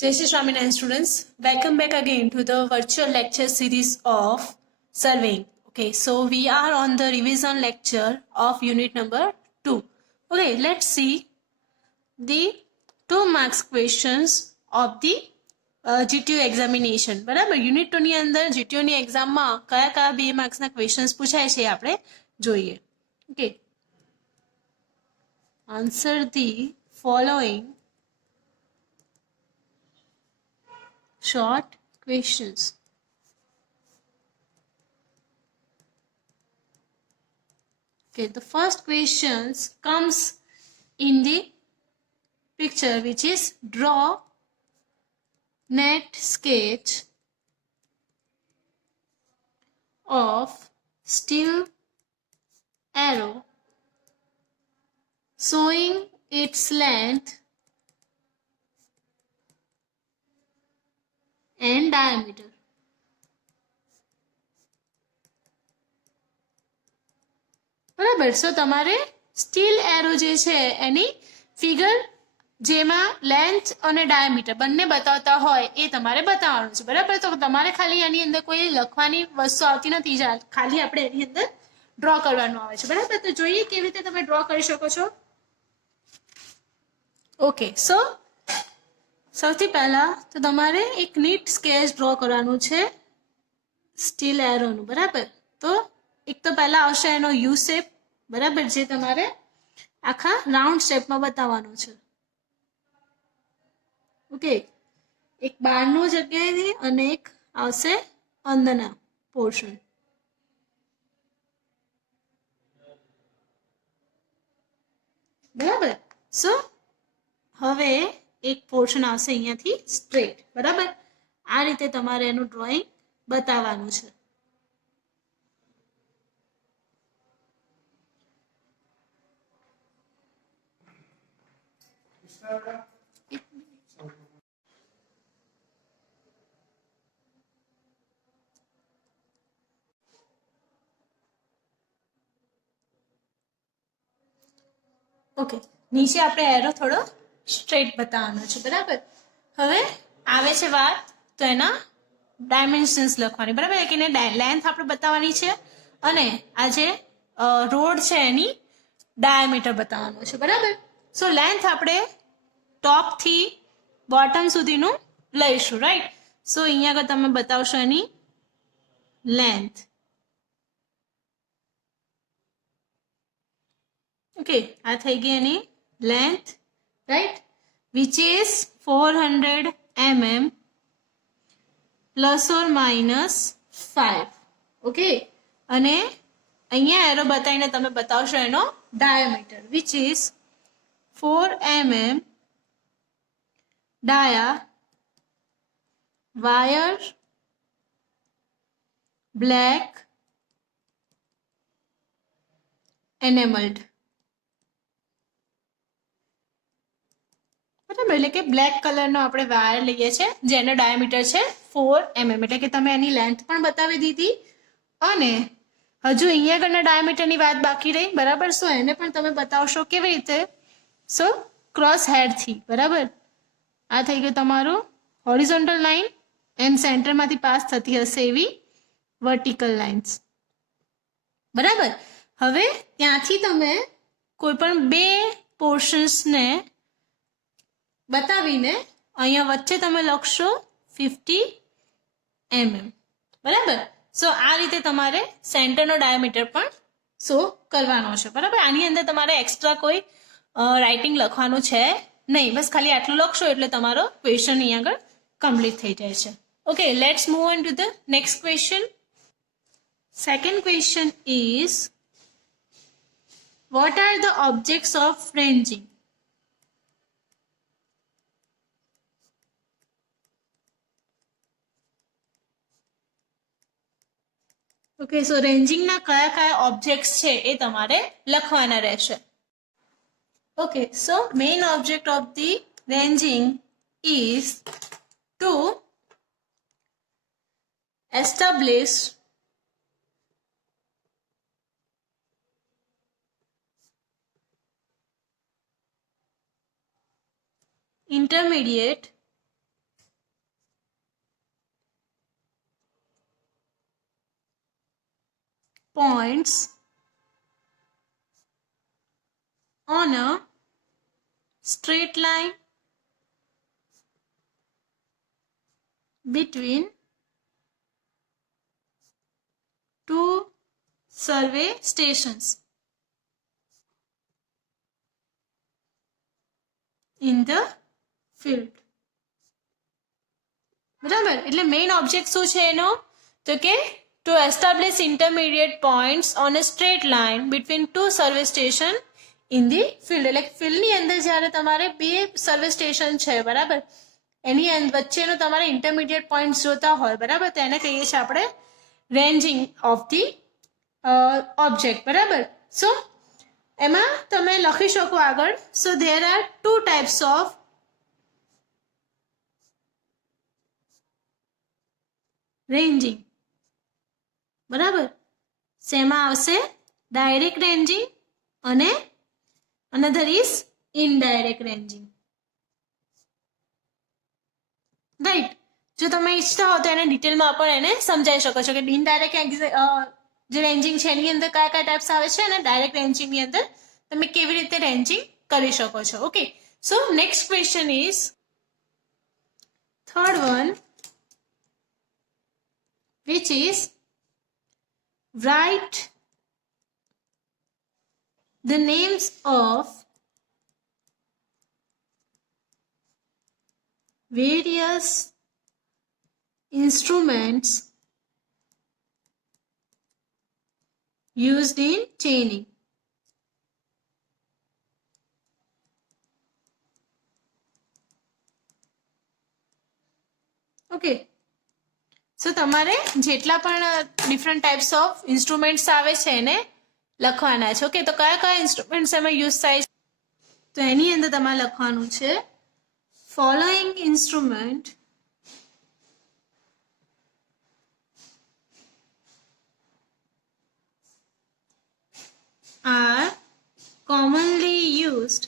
Jai Shri Swaminarayan students, welcome back again to the virtual lecture series of surveying. Okay, so we are on the revision lecture of unit number 2. Okay, let's see the 2 marks questions of the GTO examination. બરાબર unit 2 ની અંદર GTO ની એક્ઝામમાં કયા કયા 2 માર્ક્સના questions પૂછાય છે આપણે જોઈએ. Okay, answer the following short questions. Okay, the first questions comes in the picture, which is draw net sketch of steel arrow showing its length and diameter. બરાબર, સો તમારે સ્ટીલ એરો જે છે એની ફિગર જેમાં length અને diameter બંને બતાવતા હોય એ તમારે બતાવવાનું છે. બરાબર, તો તમારે ખાલી એની અંદર કોઈ લખવાની વસ્તુ આવતી નથી, ખાલી આપણે એની અંદર ડ્રો કરવાનું આવે છે. બરાબર, તો જોઈએ કેવી રીતે તમે ડ્રો કરી શકો છો. ઓકે, સો સૌથી પહેલા તો તમારે એક નીટ સ્કેચ ડ્રો કરવાનું છે સ્ટીલ એરોનું. બરાબર, તો એક તો પહેલા આવશે એનો યુ શેપ. બરાબર, જે તમારે આખા રાઉન્ડ શેપમાં બતાવવાનું છે. ઓકે, એક બહારનું જગ્યાએથી અને એક આવશે અંદરના પોર્શન. બરાબર, સો હવે એક પોર્શન આવશે અહીંયાથી સ્ટ્રેટ. બરાબર, આ રીતે તમારે એનું ડ્રોઈંગ બતાવવાનું છે. ઓકે, નીચે આપણે એરો થોડો સ્ટ્રેટ બતાવવાનો છે. બરાબર, હવે આવે છે વાત તો એના ડાયમેન્શન્સ લખવાની. બરાબર, કે એને લેન્થ આપણે બતાવવાની છે અને આ જે રોડ છે એની ડાયામીટર બતાવવાનું છે. બરાબર, સો લેન્થ આપણે ટોપથી બોટમ સુધીનું લઈશું. રાઈટ, સો અહીંયા આગળ તમે બતાવશો એની લેન્થ. ઓકે, આ થઈ ગઈ એની length, right, which is 400 mm ±5. Okay, અને અહીંયા એરો બતાવીને તમે બતાવશો એનો diameter, which is 4 mm dia wire black enameled. બરાબર, એટલે કે બ્લેક કલરનો આપણે વાયર લઈએ છીએ જેનો ડાયામીટર છે 4 mm. એટલે કે તમે એની લેન્થ પણ બતાવી દીધી અને હજુ અહીંયા આગળના ડાયામીટરની વાત બાકી રહી. બરાબર, સો એને પણ તમે બતાવશો કેવી રીતે? સો ક્રોસ હેડથી. બરાબર, આ થઈ ગયું તમારું હોરિઝોન્ટલ લાઈન એન્ડ સેન્ટરમાંથી પાસ થતી હશે એવી વર્ટિકલ લાઇન્સ. બરાબર, હવે ત્યાંથી તમે કોઈ પણ 2 પોર્શન્સને બતાવીને અહીંયા વચ્ચે તમે લખશો 50 mm. બરાબર, સો આ રીતે તમારે સેન્ટરનો ડાયામીટર પણ શો કરવાનો છે. બરાબર, આની અંદર તમારે એક્સ્ટ્રા કોઈ રાઇટિંગ લખવાનું છે નહીં, બસ ખાલી આટલું લખશો એટલે તમારો ક્વેશ્ચન અહીંયા આગળ કમ્પ્લીટ થઈ જાય છે. Okay, let's move on to the next question. Second question is what are the objects of ranging? Okay, so રેન્જિંગના કયા કયા ઓબ્જેક્ટ્સ છે એ તમારે લખવાના રહેશે. Okay, so main object of the ranging is to establish intermediate points on a straight line between two survey stations in the field. બરાબર, એટલે મેઇન ઓબ્જેક્ટ શું છે એનો? તો કે to establish intermediate points on a straight line between two survey station in the field. એટલે ફિલ્ડની અંદર જ્યારે તમારે બે સર્વે સ્ટેશન છે, બરાબર, એની વચ્ચેનો તમારે ઇન્ટરમીડિયેટ પોઈન્ટ્સ જોતા હોય, બરાબર, તો એને કહીએ છીએ આપણે રેન્જિંગ ઓફ ધી ઓબ્જેક્ટ. બરાબર, સો એમાં તમે લખી શકો આગળ. So there are two types of ranging. બરાબર, શેમાં આવશે? ડાયરેક્ટ રેન્જિંગ અને another is indirect ranging. Right, જો તમે ઈચ્છતા હો તો એને ડિટેલમાં પણ એને સમજાવી શકો છો કે ઇનડાયરેક્ટ જે રેન્જિંગ છે એની અંદર કયા કયા ટાઈપ્સ આવે છે અને ડાયરેક્ટ રેન્જિંગની અંદર તમે કેવી રીતે રેન્જિંગ કરી શકો છો. Okay, so next question is third one, which is write the names of various instruments used in chaining. Okay, so તમારે જેટલા પણ ડિફરન્ટ ટાઈપ્સ ઓફ ઇન્સ્ટ્રુમેન્ટ્સ આવે છે એને લખવાના છે. ઓકે, તો કયા કયા ઇન્સ્ટ્રુમેન્ટ્સ એમાં યુઝ થાય છે? તો એની અંદર તમારે લખવાનું છે following instrument are commonly used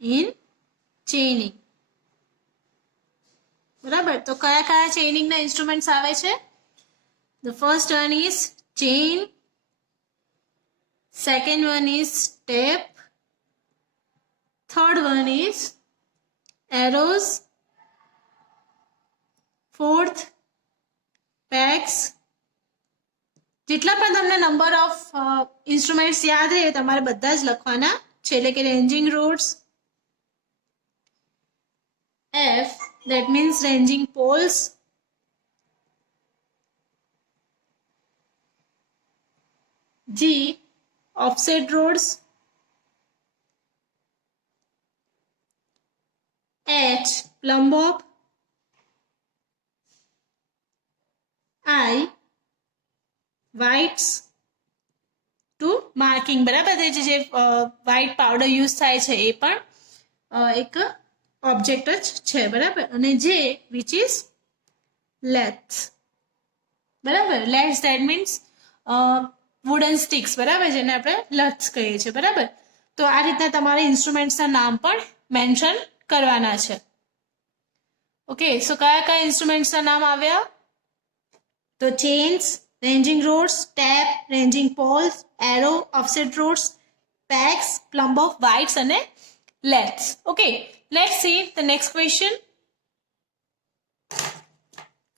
in chaining. બરાબર, તો કયા કયા ચેઇનિંગના ઇન્સ્ટ્રુમેન્ટ્સ આવે છે? The first one is chain, second one is tape, third one is arrows, fourth pegs. જેટલા પણ તમને નંબર ઓફ ઇન્સ્ટ્રુમેન્ટ્સ યાદ રહે તમારે બધા જ લખવાના છે, એટલે કે ranging rods. F, that means ranging poles. G, offset rods. H, plumb bob. I, whites to marking. બરાબર, જે white powder use થાય છે એ પણ એક ઓબ્જેક્ટ જ છે. બરાબર, અને જે which is laths. બરાબર, laths that means wooden sticks. બરાબર, જેને આપણે લથ્સ કહીએ છીએ. બરાબર, તો આ રીતના તમારે ઇન્સ્ટ્રુમેન્ટ્સના નામ પણ મેન્શન કરવાના છે. ઓકે, સો કયા કયા ઇન્સ્ટ્રુમેન્ટ્સના નામ આવ્યા? તો chains, ranging rods, tape, ranging poles, arrow, offset rods, pegs, plumb of weights અને laths. Okay, let's see the next question.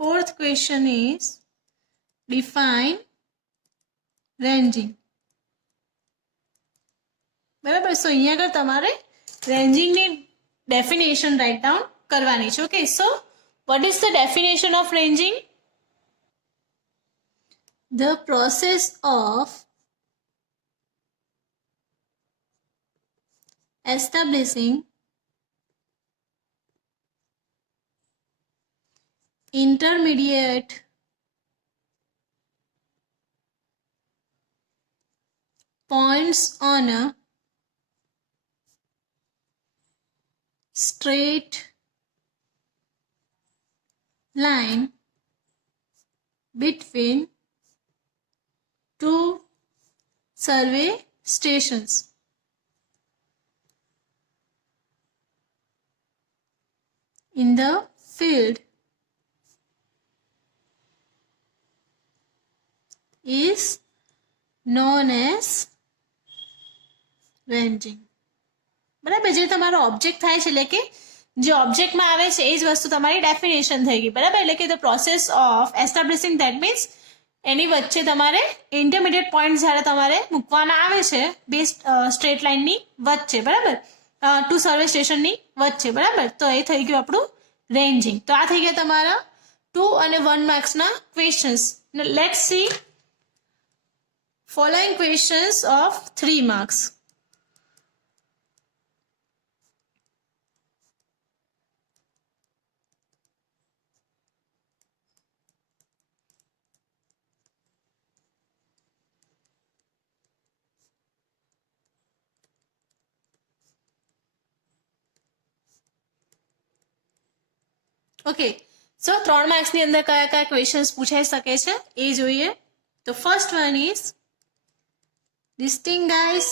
Fourth question is define ranging. બરાબર, સો અહીંયા આગળ તમારે રેન્જિંગની ડેફિનેશન રાઇટ ડાઉન કરવાની છે. Okay, so what is the definition of ranging? The process of establishing intermediate points on a straight line between two survey stations in the field is known as ranging. બરાબર, જે તમારો object થાય છે એટલે કે જે ઓબ્જેક્ટમાં આવે છે એ જ વસ્તુ તમારી ડેફિનેશન થઈ ગઈ. બરાબર, એટલે કે the process of establishing that means એની વચ્ચે તમારે ઇન્ટરમીડિયેટ પોઈન્ટ જ્યારે તમારે મૂકવાના આવે છે બે સ્ટ્રેટ લાઇનની વચ્ચે, બરાબર, ટુ સર્વે સ્ટેશનની વચ્ચે. બરાબર, તો એ થઈ ગયું આપણું રેન્જિંગ. તો આ થઈ ગયા તમારા 2 અને 1 માર્ક્સના questions. Let's see following questions of 3 marks. Okay, so 3 માર્ક્સની અંદર કયા કયા ક્વેશ્ચન્સ પૂછાઈ શકે છે એ જોઈએ. તો first one is distinguish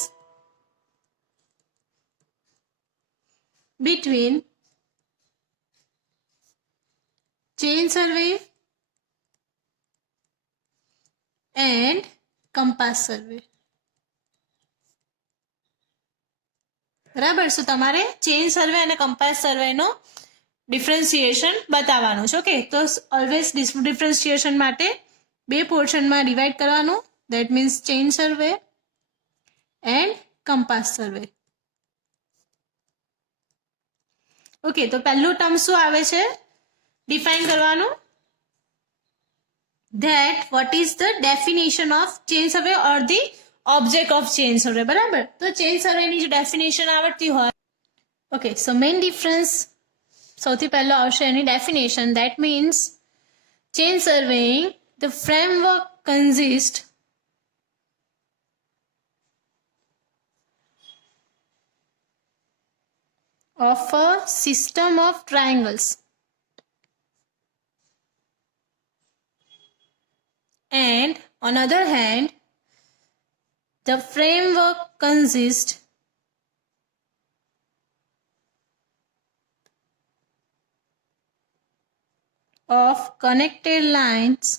between chain survey and compass survey. બરાબર, સો તમારે ચેઇન સર્વે અને કમ્પાસ સર્વેનો ડિફરન્સિએશન બતાવવાનું છે. ઓકે, તો ઓલવેઝ ડિફરન્સિએશન માટે બે પોર્શનમાં ડિવાઈડ કરવાનું. That means chain survey and compass survey. Okay, તો પહેલું ટર્મ શું આવે છે ડિફાઇન કરવાનું. That what is the definition of chain survey or the object of chain survey. બરાબર, તો ચેઇન સર્વેની જે ડેફિનેશન આવડતી હોય. ઓકે, સો મેઇન ડિફરન્સ સૌથી પહેલો આવશે એની definition. That means chain surveying the framework consist of a system of triangles and on other hand the framework consists of connected lines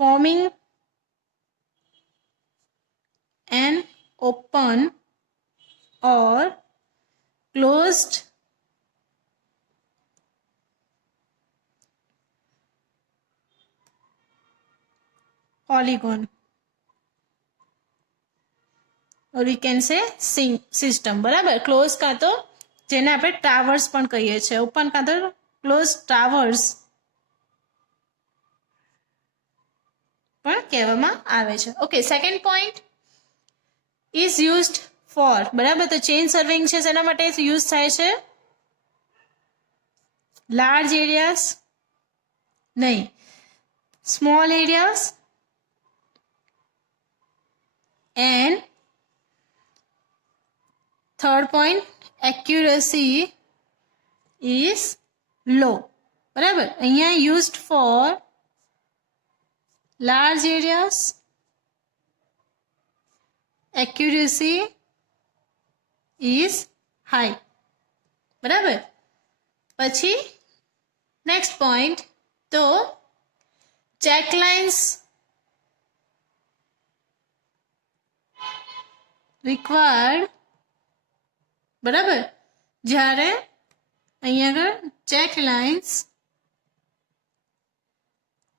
forming an open or closed polygon or we can say system. બરાબર, close કાં તો જેને આપણે towers પણ કહીએ છીએ, open કાં તો ક્લોઝ ટાવર્સ પણ કહેવામાં આવે છે. Okay, second point is used four. બરાબર, તો ચેઇન સર્વિંગ છે એના માટે યુઝ થાય છે લાર્જ એરિયાઝ નહીં, small areas and third point accuracy is low. બરાબર, અહીંયા used for large areas, accuracy is high. બરાબર, પછી નેક્સ્ટ પોઈન્ટ, તો ચેક લાઇન્સ રિક્વાયર્ડ. બરાબર, જ્યારે અહીંયા આગળ check lines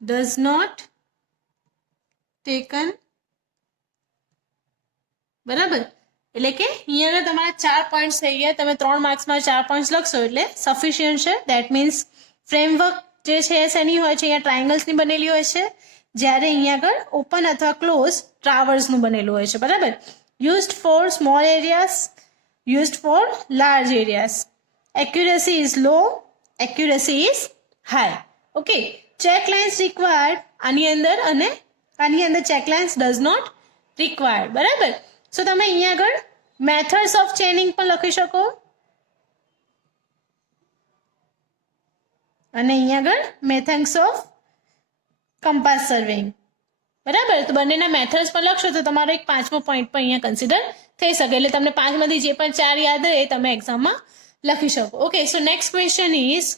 does not taken. બરાબર, એટલે કે અહીંયા આગળ તમારા 4 પોઈન્ટ્સ થઈ ગયા. તમે 3 માર્ક્સમાં 4 પોઈન્ટ્સ લખશો એટલે સફિશિયન્ટ છે. દેટ મીન્સ ફ્રેમવર્ક જે છે શેની હોય છે, અહીંયા ટ્રાયંગલ્સની બનેલી હોય છે, જ્યારે અહીંયા આગળ ઓપન અથવા ક્લોઝ ટ્રાવર્સનું બનેલું હોય છે. બરાબર, used four small areas, used for large areas, accuracy is low, accuracy is high. Okay, check lines required આની અંદર અને આની અંદર check lines does not required. બરાબર, સો તમે અહીંયા આગળ મેથડ્સ ઓફ ચેનિંગ પણ લખી શકો અને અહીંયા આગળ મેથડ્સ ઓફ કમ્પાસ સર્વેઇંગ. બરાબર, તો બંનેના મેથડ્સ પણ લખશો તો તમારો એક 5મો પોઈન્ટ પણ અહીંયા કન્સિડર થઈ શકે. એટલે તમને 5માંથી જે પણ 4 યાદ રહે એ તમે એક્ઝામમાં લખી શકો. Okay, so next question is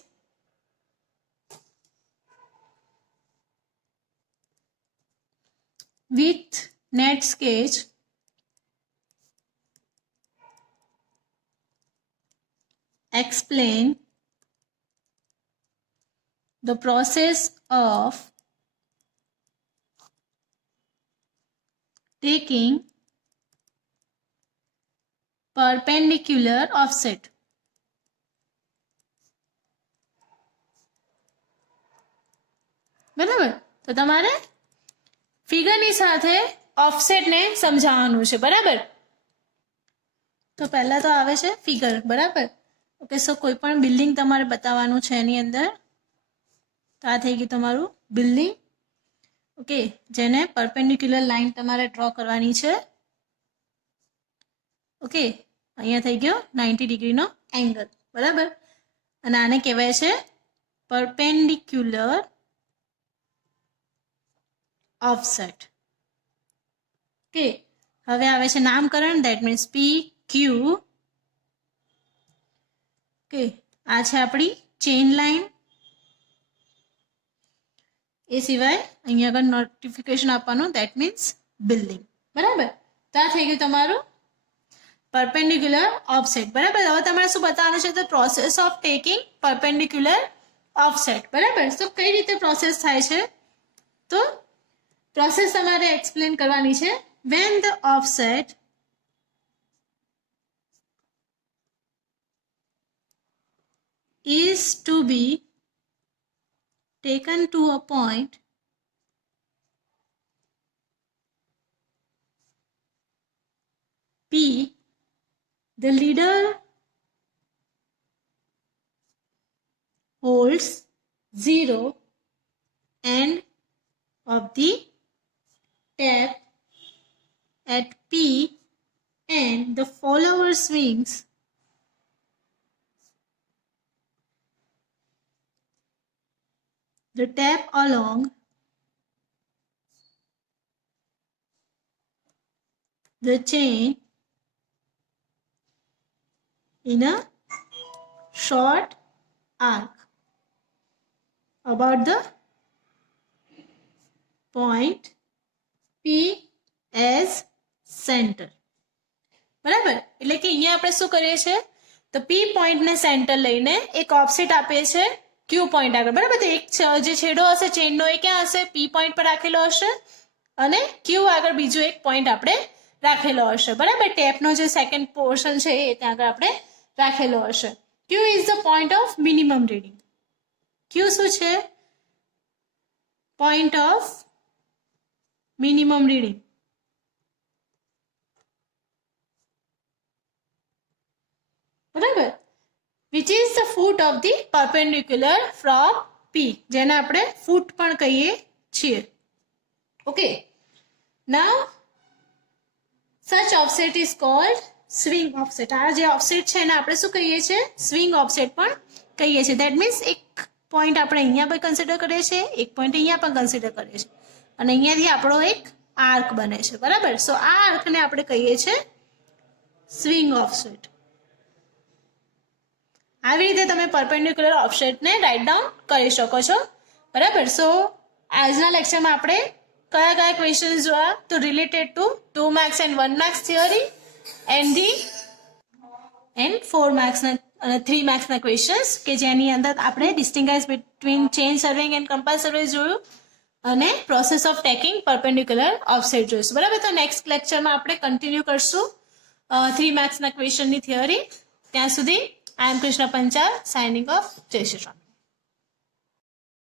with net sketch explain the process of taking perpendicular offset. બરાબર, તો તમારે ફિગરની સાથે ઓફસેટને સમજાવવાનું છે. બરાબર, તો પહેલા તો આવે છે ફિગર. બરાબર, ઓકે. સો કોઈ પણ બિલ્ડિંગ તમારે બતાવવાનું છે એની અંદર. તો આ થઈ ગયું તમારું બિલ્ડિંગ. ઓકે, જેને પરપેન્ડિક્યુલર લાઈન તમારે ડ્રો કરવાની છે. ઓકે, અહીંયા થઈ ગયો 90 ડિગ્રીનો એંગલ. બરાબર, અને આને કહેવાય છે પરપેન્ડિક્યુલર ઓફસેટ. ઓકે, હવે આવે છે નામકરણ. That means P Q. Okay, આ છે આપણી ચેઇન લાઈન. એ સિવાય અહીંયા આગળ નોટિફિકેશન આપવાનું. That means building. બરાબર, તો આ થઈ ગયું તમારું પરપેન્ડિક્યુલર ઓફસેટ. બરાબર, હવે તમારે શું બતાવવાનું છે? તો process of taking perpendicular offset. બરાબર, તો કઈ રીતે પ્રોસેસ થાય છે? તો પ્રોસેસ તમારે એક્સપ્લેન કરવાની છે. when the offset is to be taken to a point P, the leader holds 0 end of the tap at P and the follower swings the tap along the chain in a short arc about the point P as center. બરાબર, એટલે કે અહીંયા આપણે શું કરીએ છીએ? તો P પોઈન્ટને સેન્ટર લઈને એક ઓફસેટ આપીએ છીએ Q પોઈન્ટ આગળ. બરાબર, તો એક જે છેડો હશે ચેઇનનો એ ક્યાં હશે? P પોઈન્ટ પર રાખેલો હશે અને Q આગળ બીજો એક પોઈન્ટ આપણે રાખેલો હશે. બરાબર, ટેપનો જે સેકન્ડ પોર્શન છે એ ત્યાં આગળ આપણે રાખેલો હશે. Q is the point of minimum reading. Q શું છે? Point of minimum reading. બરાબર, which is the foot of the perpendicular from P, જેને આપણે ફૂટ પણ કહીએ છીએ. Okay, now such offset is called swing offset. આ જે ઓફસેટ છે એને આપણે શું કહીએ છીએ? સ્વિંગ ઓફસેટ પણ કહીએ છીએ. ધેટ મીન્સ એક પોઈન્ટ આપણે અહીંયા પણ કન્સિડર કરીએ છીએ, એક પોઈન્ટ અહીંયા પણ કન્સિડર કરીએ છીએ, અને અહીંયાથી આપણો એક આર્ક બને છે. બરાબર, સો આ આર્કને આપણે કહીએ છીએ સ્વિંગ ઓફસેટ. આવી રીતે તમે પરપેન્ડિક્યુલર ઓફસેટને રાઇટ ડાઉન કરી શકો છો. બરાબર, સો આજના લેક્ચરમાં આપણે કયા કયા ક્વેશ્ચન જોયા? તો related to 2 marks and 1 marks theory and 4 માર્ક્સના અને 3 માર્ક્સના ક્વેશ્ચન્સ, કે જેની અંદર આપણે distinguish between chain surveying and compass survey જોયું અને process of taking perpendicular offset જોઈશું. બરાબર, તો નેક્સ્ટ લેક્ચરમાં આપણે કન્ટિન્યુ કરશું 3 માર્ક્સના ક્વેશ્ચનની થિયરી. ત્યાં સુધી I am Krishna Panchal signing off. Jai Shri Ram.